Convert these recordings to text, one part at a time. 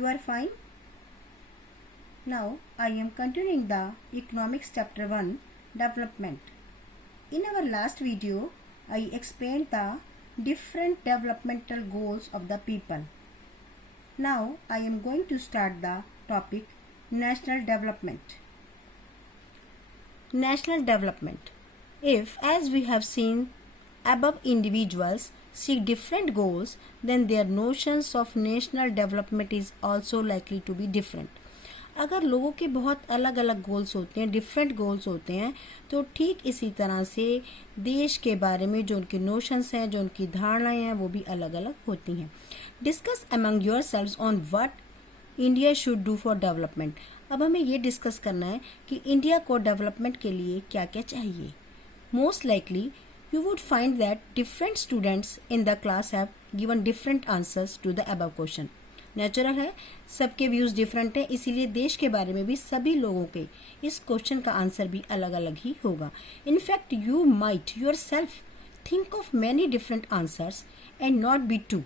you are fine? Now I am continuing the Economics Chapter 1 Development. In our last video, I explained the different developmental goals of the people. Now I am going to start the topic National Development. National Development. If, as we have seen above, individuals seek different goals, then their notions of national development is also likely to be different. अगर लोगों के बहुत अलग अलग goals होते हैं, different goals होते हैं, तो ठीक इसी तरह से देश के बारे में जो उनके नोशंस हैं, जो उनकी धारणाएं हैं, वो भी अलग अलग होती हैं. Discuss among your selves on what India should do for development. अब हमें ये डिस्कस करना है कि इंडिया को डेवलपमेंट के लिए क्या क्या चाहिए. Most likely you would find that different students in the class have given different answers to the above question. Natural है, सबके व्यूज डिफरेंट हैं, इसीलिए देश के बारे में भी सभी लोगों के इस क्वेश्चन का आंसर भी अलग अलग ही होगा. In fact you might your self think of many different answers and not be true.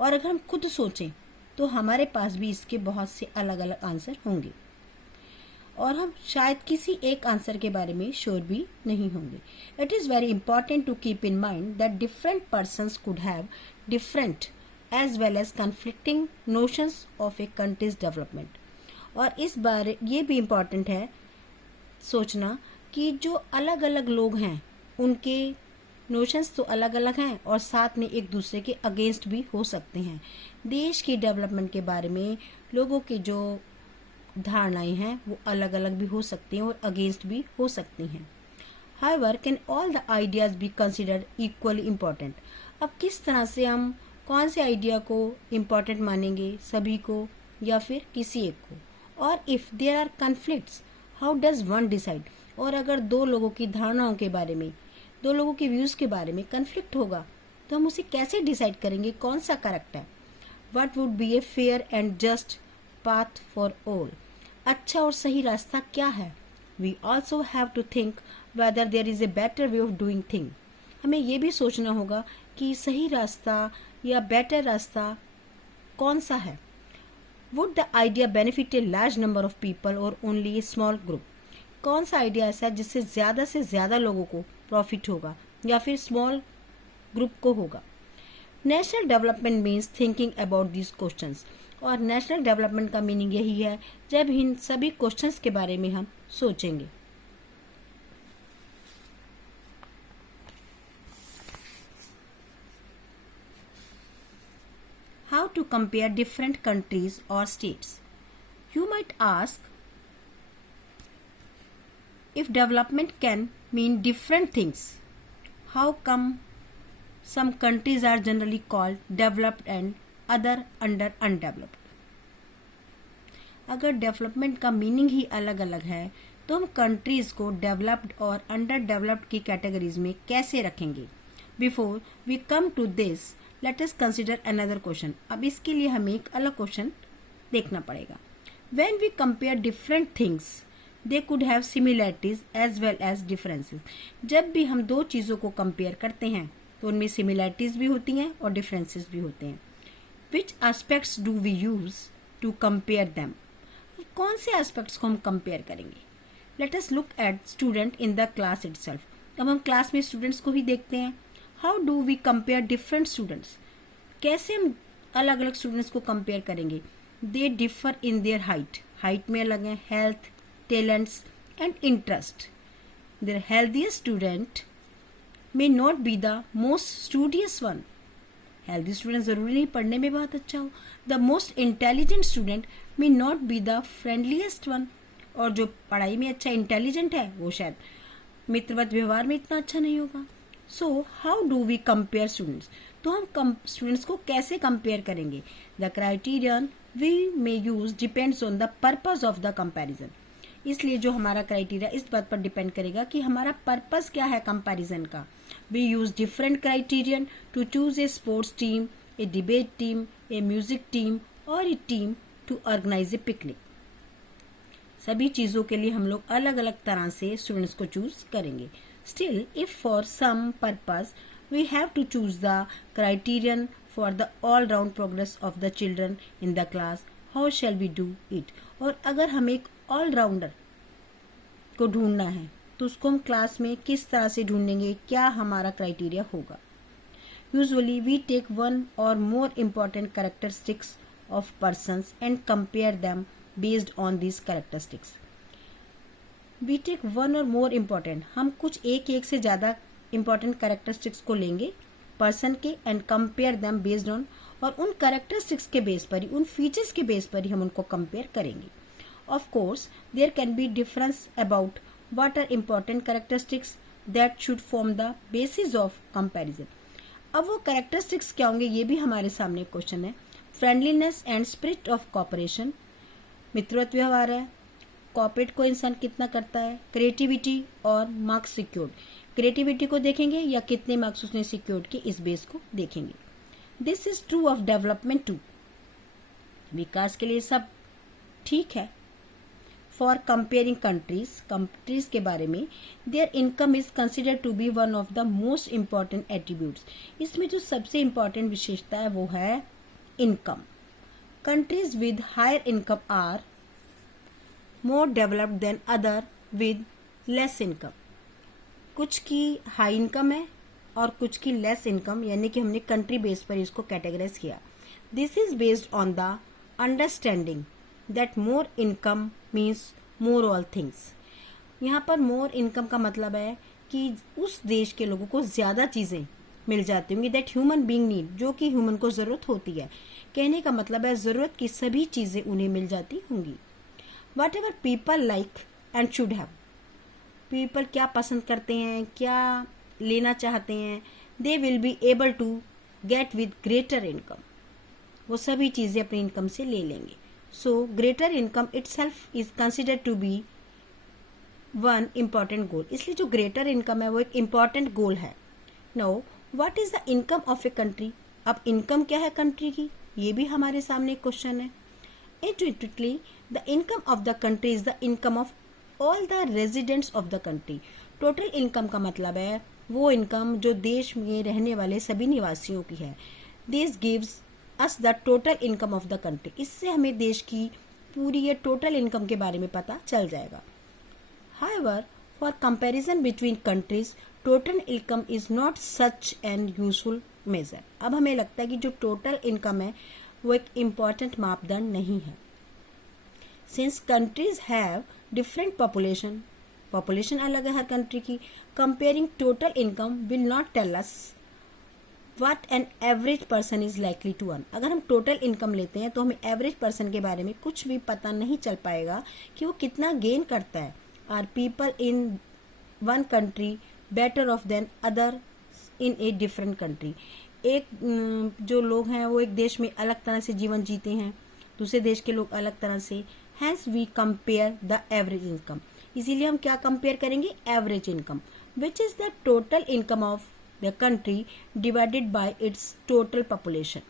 और अगर हम खुद सोचें तो हमारे पास भी इसके बहुत से अलग अलग आंसर होंगे और हम शायद किसी एक आंसर के बारे में श्योर भी नहीं होंगे. It is very important to keep in mind that different persons could have different as well as conflicting notions of a country's development. और इस बारे ये भी इम्पॉर्टेंट है सोचना कि जो अलग अलग लोग हैं उनके नोशंस तो अलग अलग हैं और साथ में एक दूसरे के अगेंस्ट भी हो सकते हैं. देश की डेवलपमेंट के बारे में लोगों के जो धारणाएं हैं वो अलग अलग भी हो सकती हैं और अगेंस्ट भी हो सकती हैं. However, can all the ideas be considered equally important? अब किस तरह से हम कौन से आइडिया को इम्पोर्टेंट मानेंगे, सभी को या फिर किसी एक को. और if there are conflicts how does one decide. और अगर दो लोगों की धारणाओं के बारे में, दो लोगों के व्यूज़ के बारे में कन्फ्लिक्ट होगा तो हम उसे कैसे डिसाइड करेंगे कौन सा करेक्ट है. What would be a fair and just path for all. अच्छा और सही रास्ता क्या है. We also have to think whether there is a better way of doing thing. हमें ये भी सोचना होगा कि सही रास्ता या बेटर रास्ता कौन सा है. Would the idea benefit a large number of people और ओनली ए स्मॉल ग्रुप. कौन सा आइडिया ऐसा है जिससे ज़्यादा से ज़्यादा लोगों को प्रॉफिट होगा या फिर स्मॉल ग्रुप को होगा. National development means thinking about these questions. और नेशनल डेवलपमेंट का मीनिंग यही है जब इन सभी क्वेश्चंस के बारे में हम सोचेंगे. How to compare different countries और states. You might ask if development can mean different things, how come some countries are generally called developed and other under undeveloped. अगर डेवलपमेंट का मीनिंग ही अलग अलग है तो हम कंट्रीज को डेवलप्ड और अंडर डेवलप्ड की कैटेगरीज में कैसे रखेंगे. Before we come to this let us consider another question. अब इसके लिए हमें एक अलग क्वेश्चन देखना पड़ेगा. When we compare different things they could have similarities as well as differences. जब भी हम दो चीज़ों को कंपेयर करते हैं तो उनमें सिमिलैरिटीज भी होती हैं और डिफरेंसेस भी होते हैं. Which aspects do we use to compare them. कौन से एस्पेक्ट्स को हम कंपेयर करेंगे. Let us look at student in the class itself. अब हम क्लास में स्टूडेंट्स को ही देखते हैं. How do we compare different students. कैसे हम अलग अलग स्टूडेंट्स को कंपेयर करेंगे. They differ in their height में अलग हैं, health, talents and interest. Their healthiest student may not be the most studious one. Healthy student ज़रूरी नहीं पढ़ने में बहुत अच्छा हो. The most intelligent student may not be the friendliest one. और जो पढ़ाई में अच्छा इंटेलिजेंट है वो शायद मित्रवत व्यवहार में इतना अच्छा नहीं होगा. So how do we compare students. तो हम स्टूडेंट्स को कैसे कंपेयर करेंगे. The criterion we may use depends on the purpose of the comparison. इसलिए जो हमारा क्राइटेरिया इस बात पर डिपेंड करेगा कि हमारा पर्पस क्या है कंपैरिजन का. We use different criterion to choose a sports team, a debate team, a music team और a team to organise a picnic. सभी चीज़ों के लिए हम लोग अलग अलग तरह से स्टूडेंट्स को चूज करेंगे. Still if for some purpose we have to choose the criterion for the all-round progress of the children in the class, how shall we do it. और अगर हम एक ऑलराउंडर को ढूंढना है तो उसको हम क्लास में किस तरह से ढूंढेंगे, क्या हमारा क्राइटेरिया होगा। Usually we take one or more important characteristics of persons and compare them based on this characteristics. We take one or more important, हम कुछ एक से ज़्यादा इम्पॉर्टेंट कैरेक्टरिस्टिक्स को लेंगे पर्सन के and compare them based on, और उन कैरेक्टरिस्टिक्स के बेस पर ही, उन फीचर्स के बेस पर ही हम उनको कंपेयर करेंगे। Of course there can be difference about what are important characteristics that should form the basis of comparison. अब वो कैरेक्टरिस्टिक्स क्या होंगे, ये भी हमारे सामने क्वेश्चन है। Friendliness and spirit of corporation, मित्रवत व्यवहार है, कॉपरेट को इंसान कितना करता है, क्रिएटिविटी और मार्क्स सिक्योर्ड, क्रिएटिविटी को देखेंगे या कितने मार्क्स उसने सिक्योर्ड किए, इस बेस को देखेंगे। This is true of development too, विकास के लिए सब ठीक है। फॉर कंपेयरिंग कंट्रीज के बारे में, their income is considered to be one of the most important attributes, इसमें जो सबसे इम्पॉर्टेंट विशेषता है वो है income. Countries with higher income are more developed than other with less income. कुछ की हाई इनकम है और कुछ की लेस इनकम, यानी कि हमने कंट्री बेस पर इसको कैटेगराइज किया। This is based on the understanding that more income means more all things. यहाँ पर मोर इनकम का मतलब है कि उस देश के लोगों को ज़्यादा चीज़ें मिल जाती होंगी, दैट ह्यूमन बीइंग नीड, जो कि ह्यूमन को ज़रूरत होती है। कहने का मतलब है ज़रूरत की सभी चीज़ें उन्हें मिल जाती होंगी। Whatever people like and should have, people क्या पसंद करते हैं, क्या लेना चाहते हैं, they will be able to get with greater income, वो सभी चीज़ें अपनी इनकम से ले लेंगे। So greater income itself is considered to be one important goal, इसलिए जो ग्रेटर इनकम है वो एक इम्पॉर्टेंट गोल है। Now what is the income of a country, अब इनकम क्या है कंट्री की, ये भी हमारे सामने एक क्वेश्चन है। Intuitively the income of the country is the income of all the residents of the country. Total income का मतलब है वो इनकम जो देश में रहने वाले सभी निवासियों की है। This gives us the total income of the country, इससे हमें देश की पूरी ये टोटल इनकम के बारे में पता चल जाएगा। However for comparison between countries total income is not such an useful measure. अब हमें लगता है कि जो टोटल इनकम है वो एक इम्पॉर्टेंट मापदंड नहीं है। Since countries have different population अलग है हर कंट्री की, comparing total income will not tell us what an average person is likely to earn. अगर हम टोटल इनकम लेते हैं तो हमें एवरेज पर्सन के बारे में कुछ भी पता नहीं चल पाएगा कि वो कितना गेन करता है। Are people in one country better off than other in a different country, एक जो लोग हैं वो एक देश में अलग तरह से जीवन जीते हैं, दूसरे देश के लोग अलग तरह से। Hence we compare the average income, इसीलिए हम क्या कंपेयर करेंगे, average income, which is the total income of the country divided by its total population.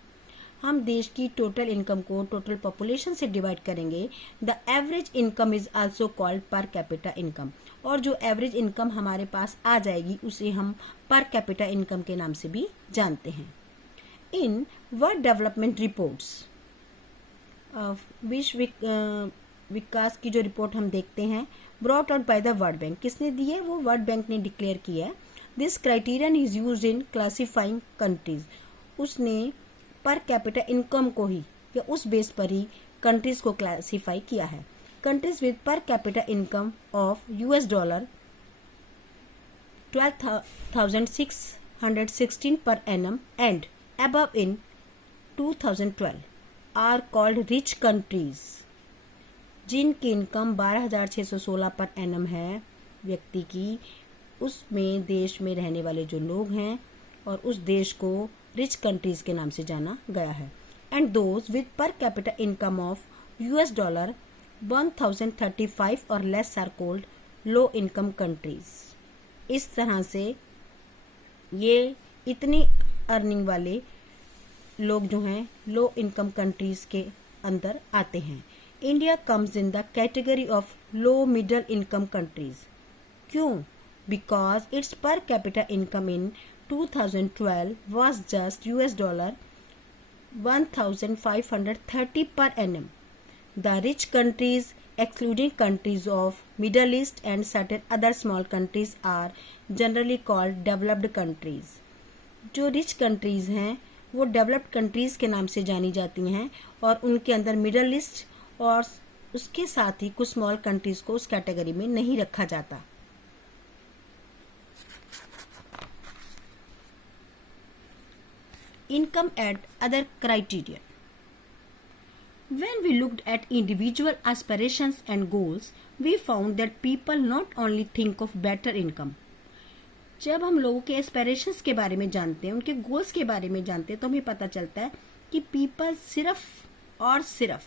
हम देश की टोटल इनकम को टोटल पॉपुलेशन से डिवाइड करेंगे। The average income is also called per capita income, और जो एवरेज इनकम हमारे पास आ जाएगी उसे हम पर कैपिटा इनकम के नाम से भी जानते हैं। इन वर्ल्ड डेवलपमेंट रिपोर्ट्स, विश्व विकास की जो रिपोर्ट हम देखते हैं, brought out by the world bank, किसने दी है, वो वर्ल्ड बैंक ने डिक्लेयर किया है। This criterion is used in classifying countries, उसने पर कैपिटा इनकम को ही या उस बेस पर ही कंट्रीज को क्लासिफाई किया है। Countries with per capita income of $12,616 per annum and above in 2012 are called rich countries। जिनकी इनकम 12,616 पर एनम है व्यक्ति की, उसमें देश में रहने वाले जो लोग हैं और उस देश को रिच कंट्रीज के नाम से जाना गया है। And those with per capita income of $1,035 or less are called low income countries. इस तरह से ये इतनी अर्निंग वाले लोग जो हैं लो इनकम कंट्रीज के अंदर आते हैं। India comes in the category of low middle income countries. क्यों? Because its per capita income in 2012 was just $1,530 per annum, The rich countries, excluding countries of Middle East and certain other small countries, are generally called developed countries. जो rich countries हैं वो developed countries के नाम से जानी जाती हैं और उनके अंदर मिडल ईस्ट और उसके साथ ही कुछ स्मॉल कंट्रीज़ को उस कैटेगरी में नहीं रखा जाता. Income and other criteria. When we looked at individual aspirations and goals, we found that people not only think of better income. जब हम लोगों के एस्पिरेशंस के बारे में जानते हैं, उनके गोल्स के बारे में जानते हैं, तो हमें पता चलता है कि पीपल सिर्फ और सिर्फ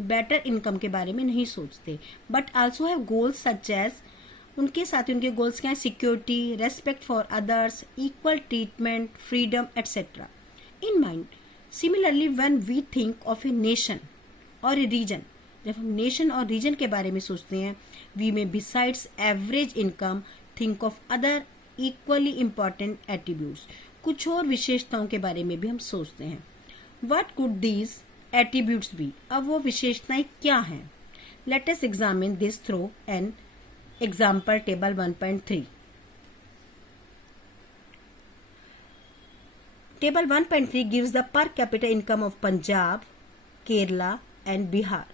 बेटर इनकम के बारे में नहीं सोचते, but also have goals such as, उनके साथ उनके गोल्स क्या हैं, security, respect for others, equal treatment, freedom etcetera in mind. Similarly when we think of a nation or a reason, जब हम नेशन और रीजन के बारे में सोचते हैं, we may besides average income think of other equally important attributes, कुछ और विशेषताओं के बारे में भी हम सोचते हैं. What could these attributes be, अब वो विशेषताएं क्या हैं? Let us examine this through an example table 1.3. Table 1.3 gives the per capita income of Punjab, Kerala and Bihar.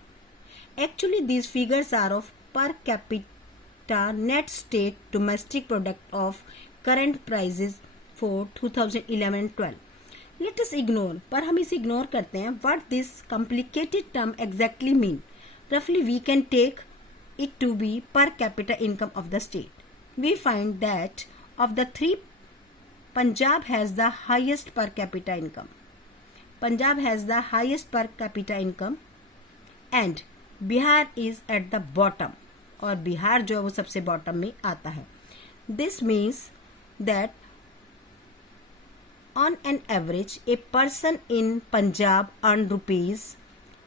Actually, these figures are of per capita net state domestic product of current prices for 2011-12. Let us ignore, पर हम इसे ignore करते हैं, what this complicated term exactly mean. Roughly we can take it to be per capita income of the state. We find that of the three, Punjab has the highest per capita income. Punjab has the highest per capita income and Bihar is at the bottom. और बिहार जो है वो सबसे bottom में आता है. This means that on an average a person in Punjab earned rupees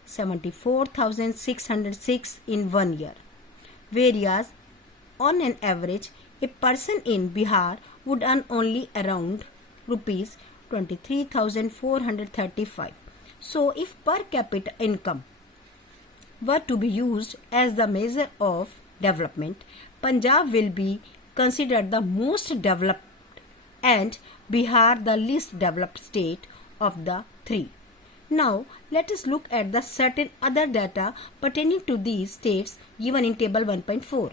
74,606 in 1 year, whereas on an average a person in Bihar would earn only around rupees 23,435. So if per capita income were to be used as the measure of development, Punjab will be considered the most developed and Bihar the least developed state of the three. Now let us look at the certain other data pertaining to these states given in table 1.4.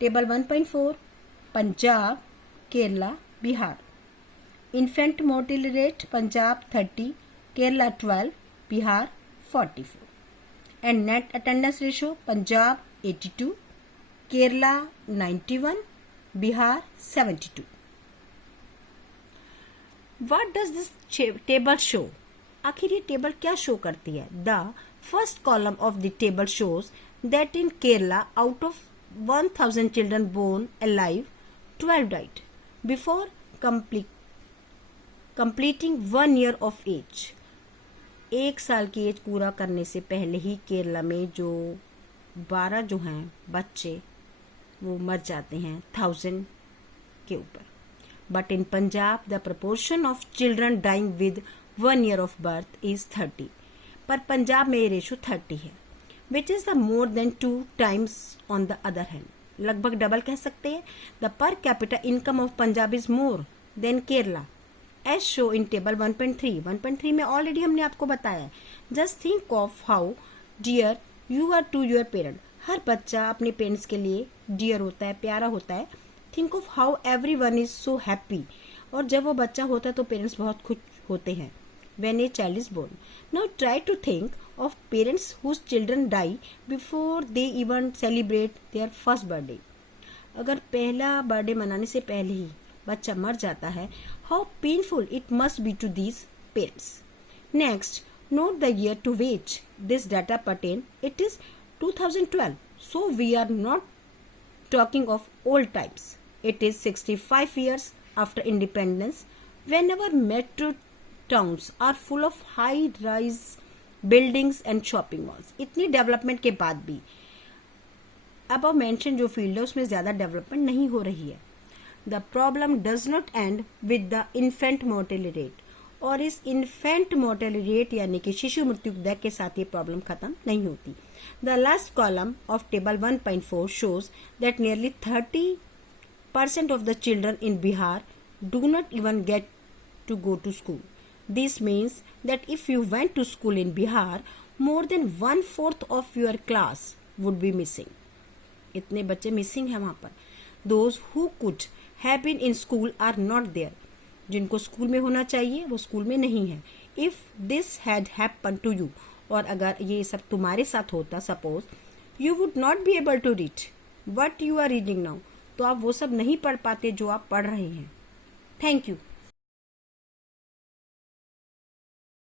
Table 1.4, Punjab, Kerala, Bihar. Infant mortality rate, Punjab 30, Kerala 12, Bihar 44. And net attendance ratio, Punjab 82, Kerala 91, Bihar 72. What does this table show? आखिर ये table क्या show करती है? The first column of the table shows that in Kerala, out of 1,000 children born alive, 12 died before completing 1 year of age. 1 साल की as पूरा करने से पहले ही केरला में जो 12 जो हैं बच्चे वो मर जाते हैं 1000 के ऊपर. But in Punjab the proportion of children dying with 1 year of birth is 30. पर पंजाब में ये रेशो 30 है, which is the more than 2 times on the other hand. लगभग डबल कह सकते हैं. The per capita income of Punjab is more than Kerala as show in table 1.3. 1.3 में already हमने आपको बताया. Just think of how dear you are to your parent. हर बच्चा अपने पेरेंट्स के लिए डियर होता है, प्यारा होता है. Think of how every one is so happy. और जब वो बच्चा होता है तो पेरेंट्स बहुत खुश होते हैं. when a child is born. Now try to think of parents whose children die before they even celebrate their first birthday. अगर पहला बर्थडे मनाने से पहले ही बच्चा मर जाता है, how painful it must be to these parents. Next, note the year to which this data pertain. It is 2012. So we are not talking of old times. It is 65 years after independence. Whenever metro towns are full of high-rise buildings and shopping malls. इतनी development के बाद भी अब mention जो field है उसमें ज़्यादा development नहीं हो रही है. The problem does not and with the infant mortality rate. और इस इन्फेंट मोर्टेलिटी रेट यानी कि शिशु मृत्यु दर के साथ ये प्रॉब्लम खत्म नहीं होती. The last column of table 1.4 shows that nearly 30% of the children in Bihar do not even get to go to school. This means that if you went to school in Bihar, more than 1/4 of your class would be missing. इतने बच्चे missing हैं वहाँ पर. Those who could have been in school are not there. जिनको school में होना चाहिए वो स्कूल में नहीं है. If this had happened to you, और अगर ये सब तुम्हारे साथ होता, suppose, you would not be able to read what you are reading now. तो आप वो सब नहीं पढ़ पाते जो आप पढ़ रहे हैं. Thank you.